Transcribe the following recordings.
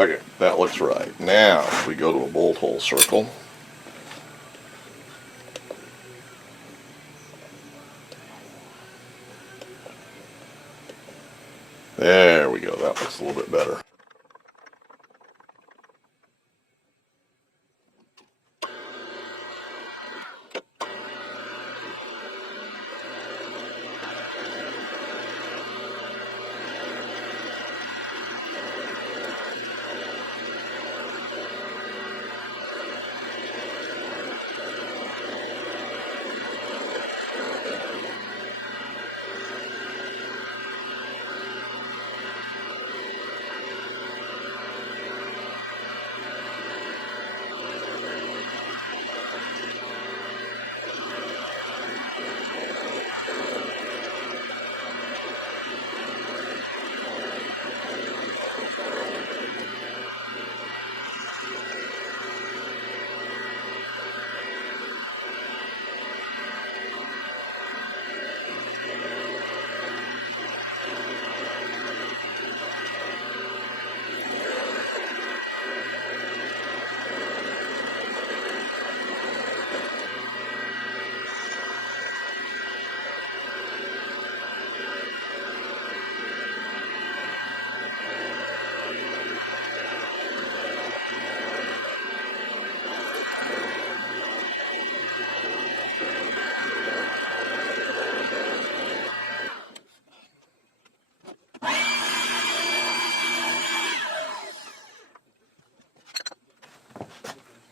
Okay, that looks right. Now we go to a bolt hole circle. There we go, that looks a little bit better.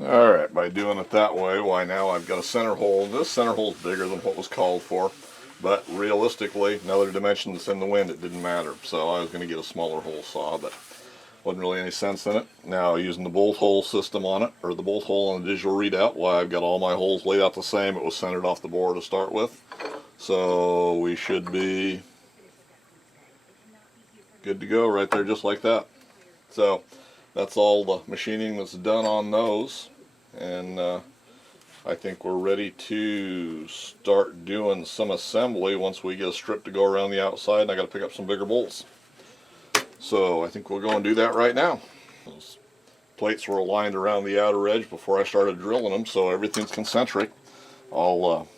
Alright, by doing it that way, why now I've got a center hole. This center hole is bigger than what was called for, but realistically, another dimension that's in the wind, it didn't matter. So I was going to get a smaller hole saw, but wasn't really any sense in it. Now using the bolt hole system on it, or the bolt hole on the digital readout, why I've got all my holes laid out the same. It was centered off the bore to start with. So we should be good to go right there, just like that. So that's all the machining that's done on those, and I think we're ready to start doing some assembly once we get a strip to go around the outside, and I got to pick up some bigger bolts. So I think we'll go and do that right now. Those plates were aligned around the outer edge before I started drilling them, so everything's concentric. I'll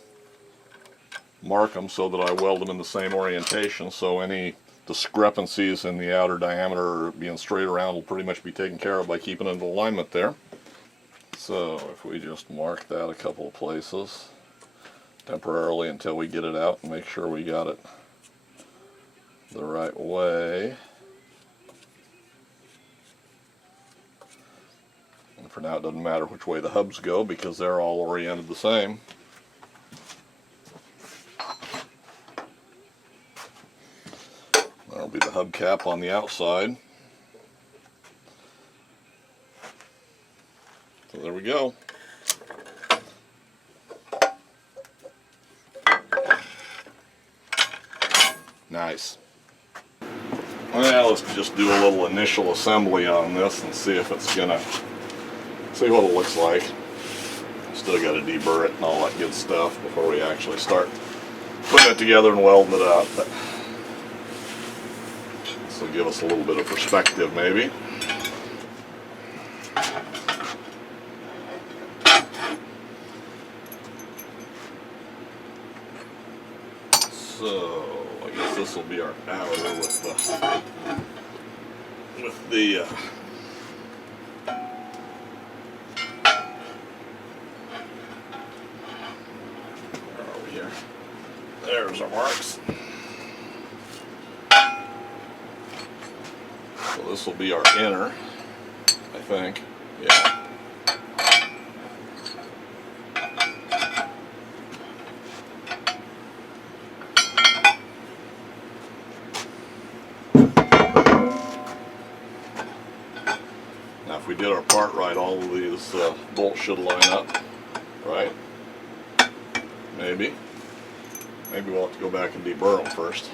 mark them so that I weld them in the same orientation, so any discrepancies in the outer diameter being straight around will pretty much be taken care of by keeping it in alignment there. So if we just mark that a couple of places temporarily until we get it out and make sure we got it the right way. And for now it doesn't matter which way the hubs go because they're all oriented the same. That'll be the hubcap on the outside. So there we go. Nice. Well, let's just do a little initial assembly on this and see if it's gonna, see what it looks like. Still got to deburr it and all that good stuff before we actually start putting it together and welding it up. But this will give us a little bit of perspective maybe. So I guess this will be our outer with the where are we here? There's our marks. So this will be our inner, I think. Yeah. Now if we did our part right, all of these bolts should line up, right? Maybe. Maybe we'll have to go back and deburr them first.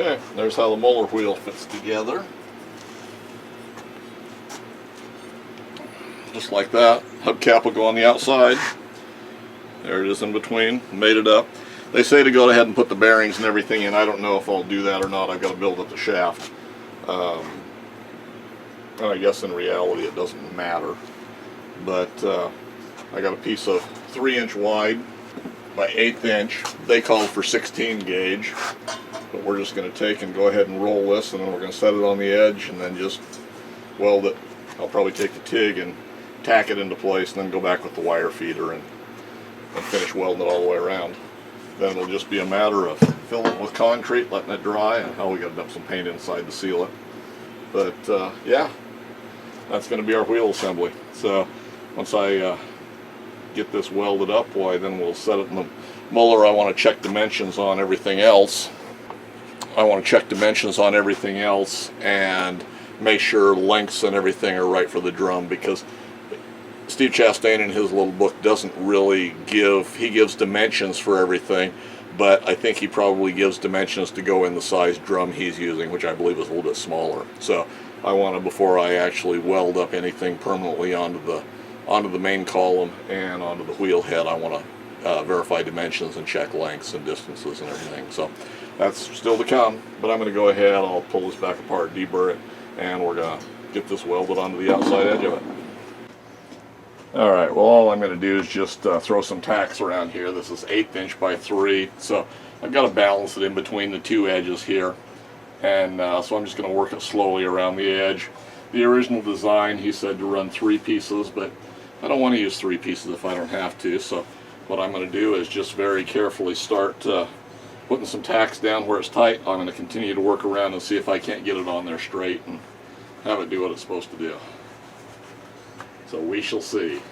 Okay, there's how the Muller wheel fits together. Just like that. Hubcap will go on the outside. There it is in between. Made it up. They say to go ahead and put the bearings and everything in. I don't know if I'll do that or not. I've got to build up the shaft. And I guess in reality it doesn't matter. But I got a piece of 3-inch wide by 1/8 inch. They called for 16 gauge. But we're just going to take and go ahead and roll this, and then we're going to set it on the edge and then just weld it. I'll probably take the TIG and tack it into place and then go back with the wire feeder and finish welding it all the way around. Then it'll just be a matter of filling it with concrete, letting it dry, and we got to dump some paint inside to seal it. But yeah, that's going to be our wheel assembly. So once I get this welded up, why then we'll set it in the Muller. I want to check dimensions on everything else. And make sure lengths and everything are right for the drum, because Steve Chastain in his little book doesn't really he gives dimensions for everything, but I think he probably gives dimensions to go in the size drum he's using, which I believe is a little bit smaller. So I want to, before I actually weld up anything permanently onto the main column and onto the wheel head, I want to verify dimensions and check lengths and distances and everything. So that's still to come, but I'm going to go ahead, I'll pull this back apart, deburr it, and we're going to get this welded onto the outside edge of it. Alright, well, all I'm going to do is just throw some tacks around here. This is 1/8 inch by 3, so I've got to balance it in between the two edges here. And so I'm just going to work it slowly around the edge. The original design, he said to run 3 pieces, but I don't want to use 3 pieces if I don't have to. So what I'm going to do is just very carefully start putting some tacks down where it's tight. I'm going to continue to work around and see if I can't get it on there straight and have it do what it's supposed to do. So we shall see.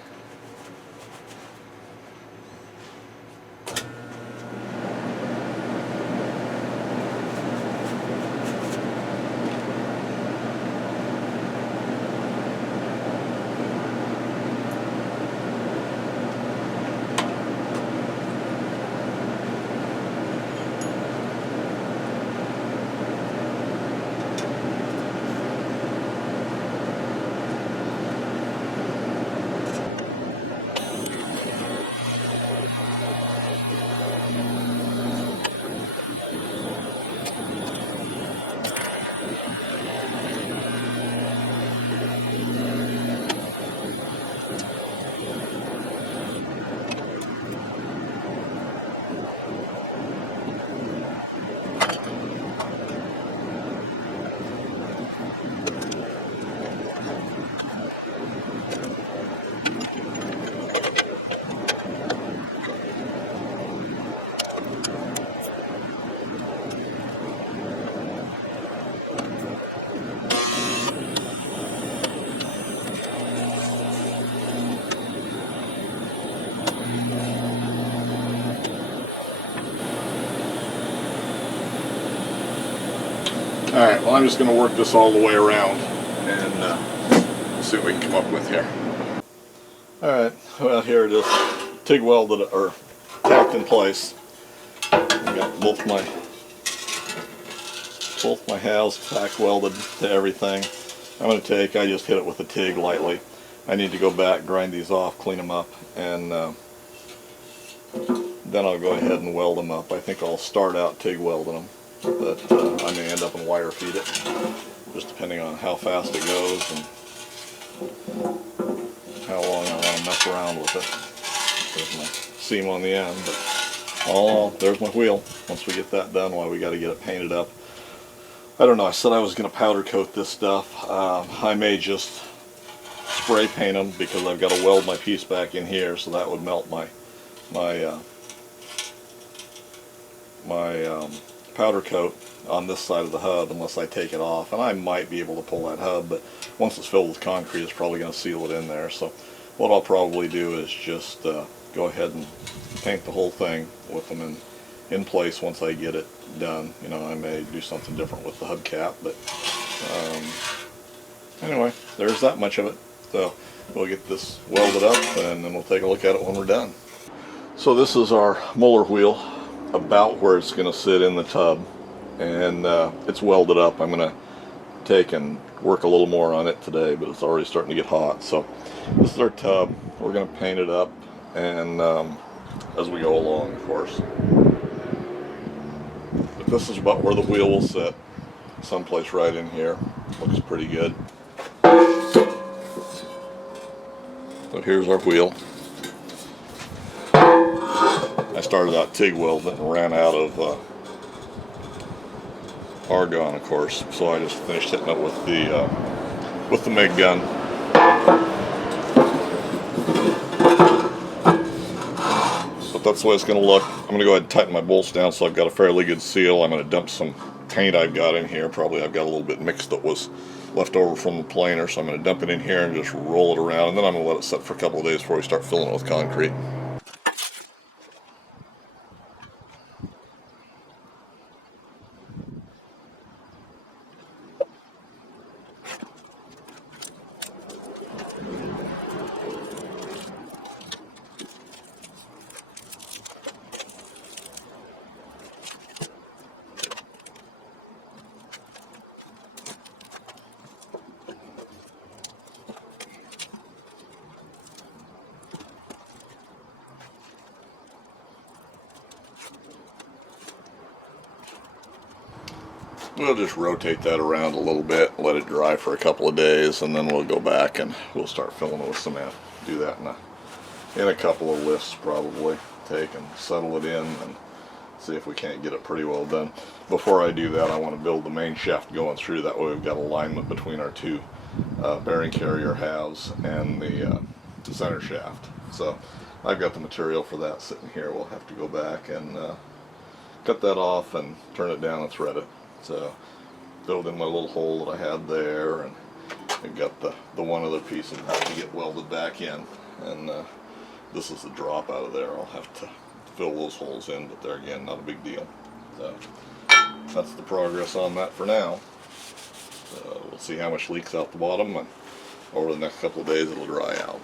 Alright, well, I'm just going to work this all the way around and we'll see what we can come up with here. Alright, well, here it is. TIG welded or tacked in place. I've got both my halves tack welded to everything. I'm going to I just hit it with a TIG lightly. I need to go back, grind these off, clean them up, and then I'll go ahead and weld them up. I think I'll start out TIG welding them, but I may end up and wire feed it, just depending on how fast it goes and how long I want to mess around with it. There's my seam on the end, but there's my wheel. Once we get that done, we got to get it painted up. I don't know, I said I was going to powder coat this stuff. I may just spray paint them because I've got to weld my piece back in here, so that would melt my powder coat on this side of the hub unless I take it off. And I might be able to pull that hub, but once it's filled with concrete, it's probably going to seal it in there. So what I'll probably do is just go ahead and paint the whole thing with them in place once I get it done. You know, I may do something different with the hubcap, but anyway, there's that much of it. So we'll get this welded up and then we'll take a look at it when we're done. So this is our Muller wheel, about where it's going to sit in the tub. and it's welded up. I'm going to take and work a little more on it today, but it's already starting to get hot. So this is our tub. We're going to paint it up, and as we go along, of course. But this is about where the wheel will sit, someplace right in here. Looks pretty good. So here's our wheel. I started out TIG welding and ran out of argon, of course, so I just finished hitting it with the MIG gun. But that's the way it's going to look. I'm going to go ahead and tighten my bolts down so I've got a fairly good seal. I'm going to dump some paint I've got in here. Probably I've got a little bit mixed that was left over from the planer, so I'm going to dump it in here and just roll it around, and then I'm going to let it set for a couple of days before we start filling it with concrete. We'll just rotate that around a little bit, let it dry for a couple of days, and then we'll go back and we'll start filling it with cement. Do that in a couple of lifts, probably. Take and settle it in and see if we can't get it pretty well done. Before I do that, I want to build the main shaft going through. That way we've got alignment between our two bearing carrier halves and the center shaft. So I've got the material for that sitting here. We'll have to go back and cut that off and turn it down and thread it. So filled in my little hole that I had there, and I've got the one other piece that has to get welded back in, and this is the drop out of there. I'll have to fill those holes in, but there again, not a big deal. So that's the progress on that for now. We'll see how much leaks out the bottom, and over the next couple of days it'll dry out.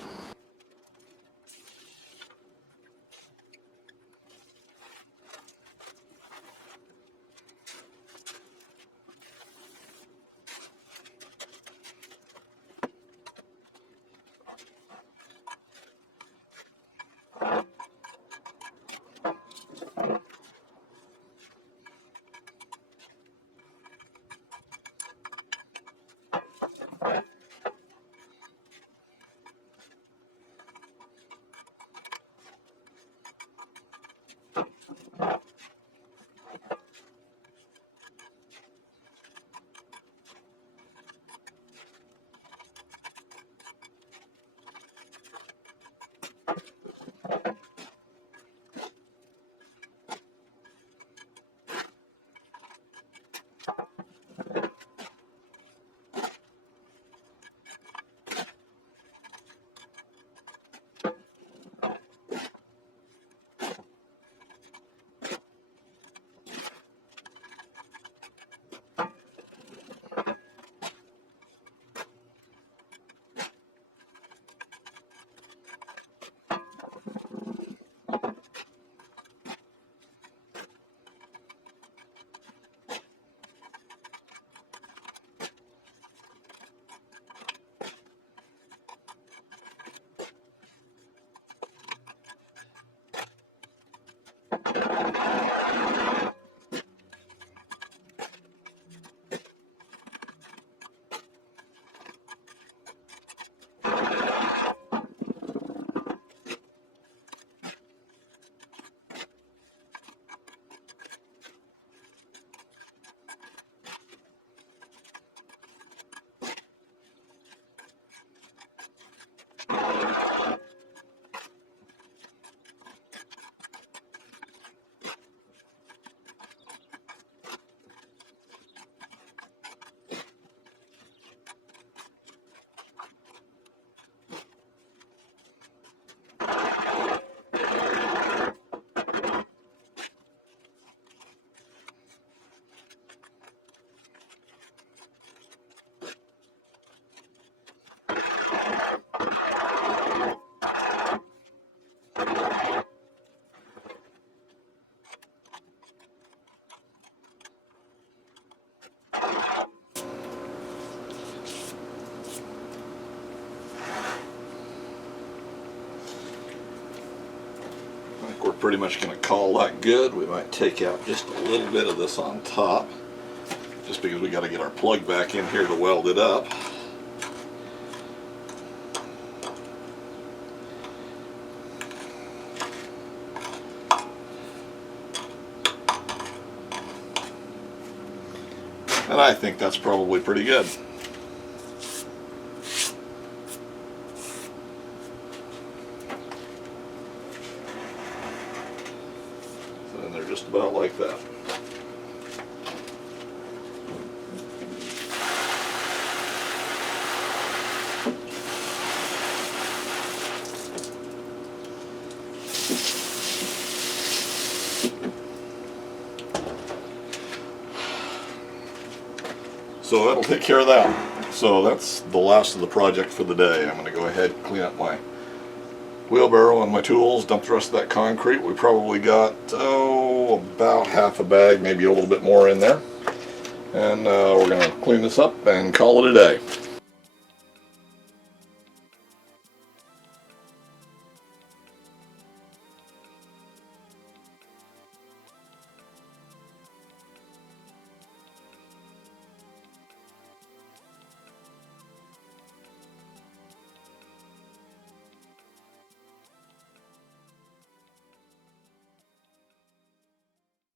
pretty much going to call that good. We might take out just a little bit of this on top, just because we got to get our plug back in here to weld it up. And I think that's probably pretty good. And they're just about like that. So that'll take care of that. So that's the last of the project for the day. I'm going to go ahead and clean up my wheelbarrow and my tools, dump the rest of that concrete. We probably got, about half a bag, maybe a little bit more in there. And we're going to clean this up and call it a day.